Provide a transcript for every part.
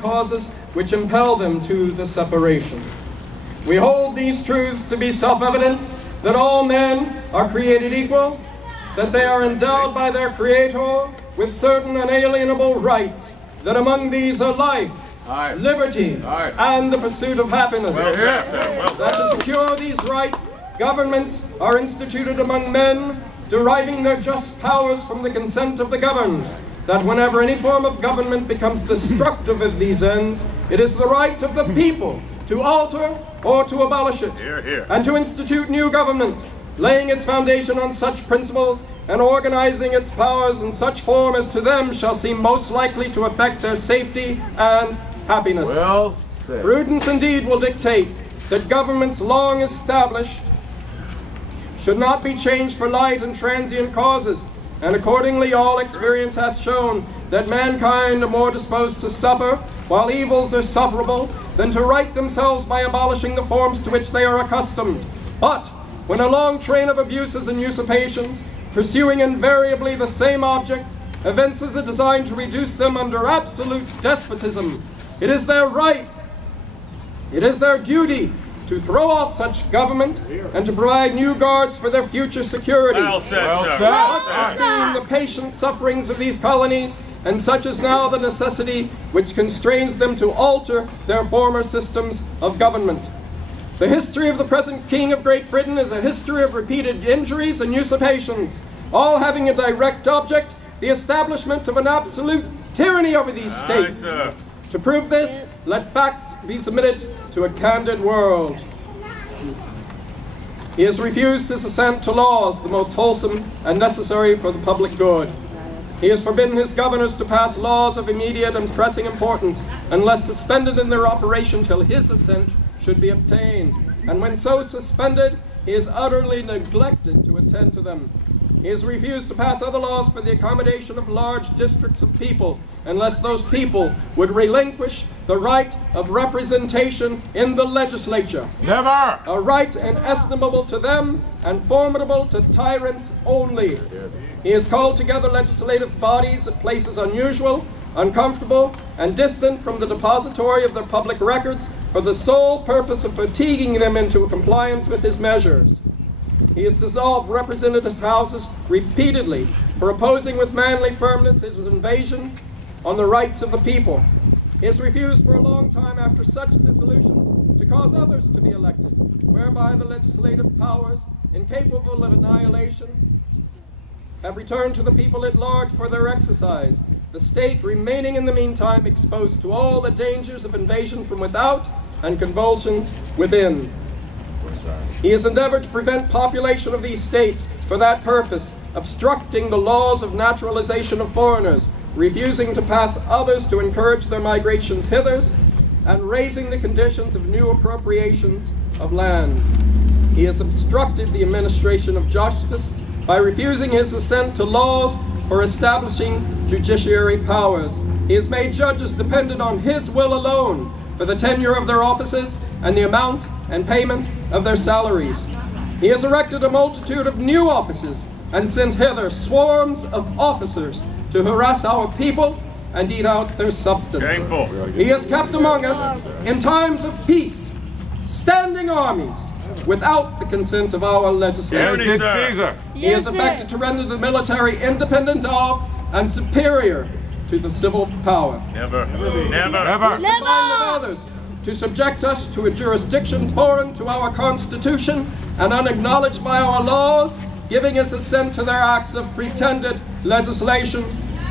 causes which impel them to the separation. We hold these truths to be self-evident, that all men are created equal, that they are endowed by their Creator with certain unalienable rights, that among these are life, liberty, and the pursuit of happiness. That to secure these rights, governments are instituted among men, deriving their just powers from the consent of the governed, that whenever any form of government becomes destructive of these ends, it is the right of the people to alter or to abolish it, and to institute new government, laying its foundation on such principles and organizing its powers in such form as to them shall seem most likely to affect their safety and happiness. Well said. Prudence indeed will dictate that governments long established should not be changed for light and transient causes, and accordingly all experience hath shown that mankind are more disposed to suffer, while evils are sufferable, than to right themselves by abolishing the forms to which they are accustomed. But when a long train of abuses and usurpations, pursuing invariably the same object, evinces a design to reduce them under absolute despotism, it is their right, it is their duty to throw off such government and to provide new guards for their future security. Well said, sir. Such has been the patient sufferings of these colonies, and such is now the necessity which constrains them to alter their former systems of government. The history of the present King of Great Britain is a history of repeated injuries and usurpations, all having a direct object, the establishment of an absolute tyranny over these states. To prove this, let facts be submitted to a candid world. He has refused his assent to laws, the most wholesome and necessary for the public good. He has forbidden his governors to pass laws of immediate and pressing importance, unless suspended in their operation till his assent should be obtained. And when so suspended, he has utterly neglected to attend to them. He has refused to pass other laws for the accommodation of large districts of people, unless those people would relinquish the right of representation in the legislature. Never! A right inestimable to them and formidable to tyrants only. He has called together legislative bodies at places unusual, uncomfortable, and distant from the depository of their public records for the sole purpose of fatiguing them into compliance with his measures. He has dissolved representative houses repeatedly for opposing with manly firmness his invasion on the rights of the people. He has refused for a long time after such dissolutions to cause others to be elected, whereby the legislative powers, incapable of annihilation, have returned to the people at large for their exercise, the state remaining in the meantime exposed to all the dangers of invasion from without and convulsions within. He has endeavored to prevent population of these states for that purpose, obstructing the laws of naturalization of foreigners, refusing to pass others to encourage their migrations hither, and raising the conditions of new appropriations of land. He has obstructed the administration of justice by refusing his assent to laws for establishing judiciary powers. He has made judges dependent on his will alone for the tenure of their offices and the amount and payment of their salaries. He has erected a multitude of new offices and sent hither swarms of officers to harass our people and eat out their substance. Shameful. He has kept among us, in times of peace, standing armies without the consent of our legislators. Yes, Caesar. He has affected to render the military independent of and superior to the civil power. Never. Combined with others, to subject us to a jurisdiction foreign to our Constitution and unacknowledged by our laws, giving us assent to their acts of pretended legislation,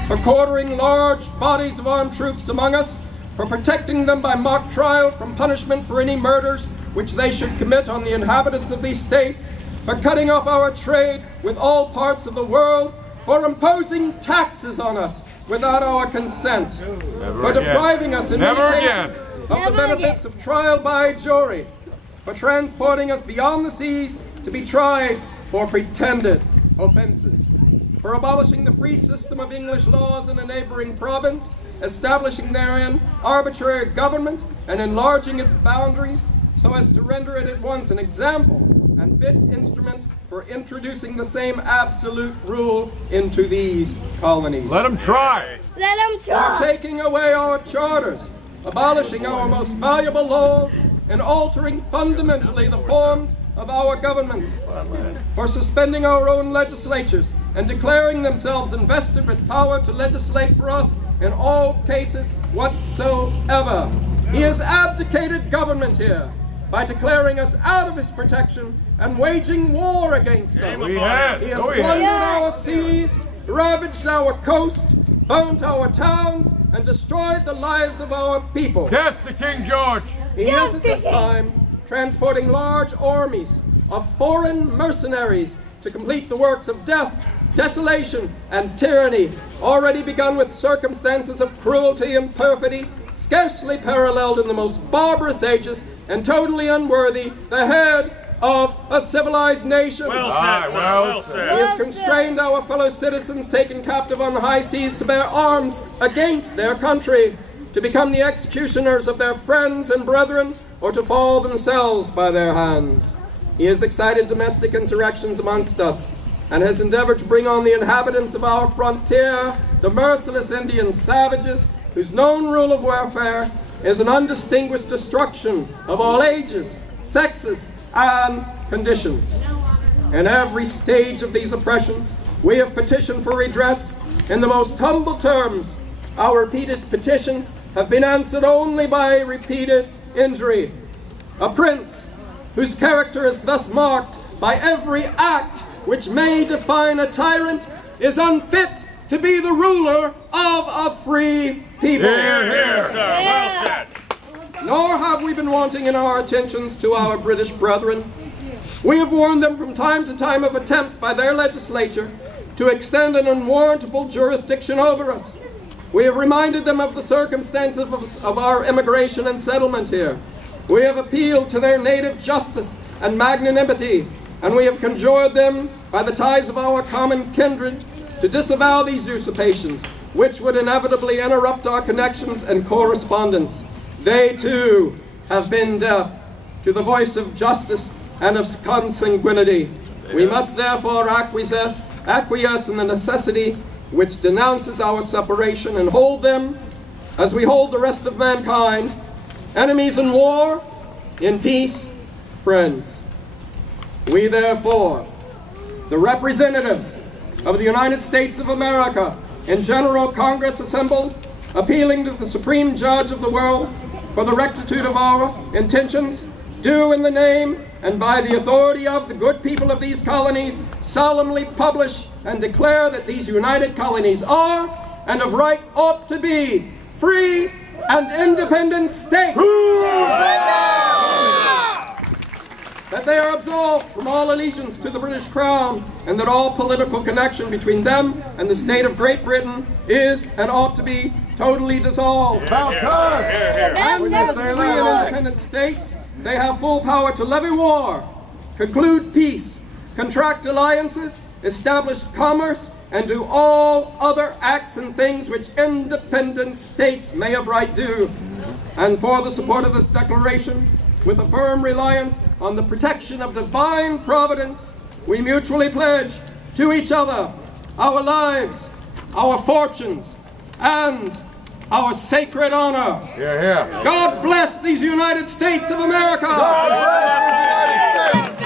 for quartering large bodies of armed troops among us, for protecting them by mock trial from punishment for any murders which they should commit on the inhabitants of these states, for cutting off our trade with all parts of the world, for imposing taxes on us without our consent, for depriving us in many cases of the benefits of trial by jury, for transporting us beyond the seas to be tried for pretended offenses, for abolishing the free system of English laws in a neighboring province, establishing therein arbitrary government, and enlarging its boundaries so as to render it at once an example and fit instrument for introducing the same absolute rule into these colonies. Let them try. Let them try. For taking away our charters, abolishing our most valuable laws, and altering fundamentally the forms of our government, for suspending our own legislatures and declaring themselves invested with power to legislate for us in all cases whatsoever. He has abdicated government here by declaring us out of his protection and waging war against us. He has plundered our seas, ravaged our coast, burnt our towns, and destroyed the lives of our people. Death to King George! He is at this time transporting large armies of foreign mercenaries to complete the works of death, desolation, and tyranny, already begun with circumstances of cruelty and perfidy, scarcely paralleled in the most barbarous ages, and totally unworthy the head of a civilized nation. Well said, sir. Well said. He has constrained our fellow citizens taken captive on the high seas to bear arms against their country, to become the executioners of their friends and brethren, or to fall themselves by their hands. He has excited domestic insurrections amongst us, and has endeavored to bring on the inhabitants of our frontier the merciless Indian savages, whose known rule of warfare is an undistinguished destruction of all ages, sexes, and conditions. In every stage of these oppressions, we have petitioned for redress in the most humble terms. Our repeated petitions have been answered only by repeated injury. A prince whose character is thus marked by every act which may define a tyrant is unfit to be the ruler of a free people. Hear, hear, sir. Well said. Nor have we been wanting in our attentions to our British brethren. We have warned them from time to time of attempts by their legislature to extend an unwarrantable jurisdiction over us. We have reminded them of the circumstances of our immigration and settlement here. We have appealed to their native justice and magnanimity, and we have conjured them by the ties of our common kindred to disavow these usurpations, which would inevitably interrupt our connections and correspondence. They too have been deaf to the voice of justice and of consanguinity. We must therefore acquiesce in the necessity which denounces our separation, and hold them, as we hold the rest of mankind, enemies in war, in peace, friends. We therefore, the representatives of the United States of America in General Congress assembled, appealing to the Supreme Judge of the world for the rectitude of our intentions, do in the name and by the authority of the good people of these colonies solemnly publish and declare that these united colonies are, and of right ought to be, free and independent states. That they are absolved from all allegiance to the British Crown, and that all political connection between them and the state of Great Britain is and ought to be totally dissolved. And as free and independent states, they have full power to levy war, conclude peace, contract alliances, establish commerce, and do all other acts and things which independent states may of right do. And for the support of this declaration, with a firm reliance on the protection of divine providence, we mutually pledge to each other our lives, our fortunes, and our sacred honor. Hear, hear. God bless these United States of America. God bless the United States.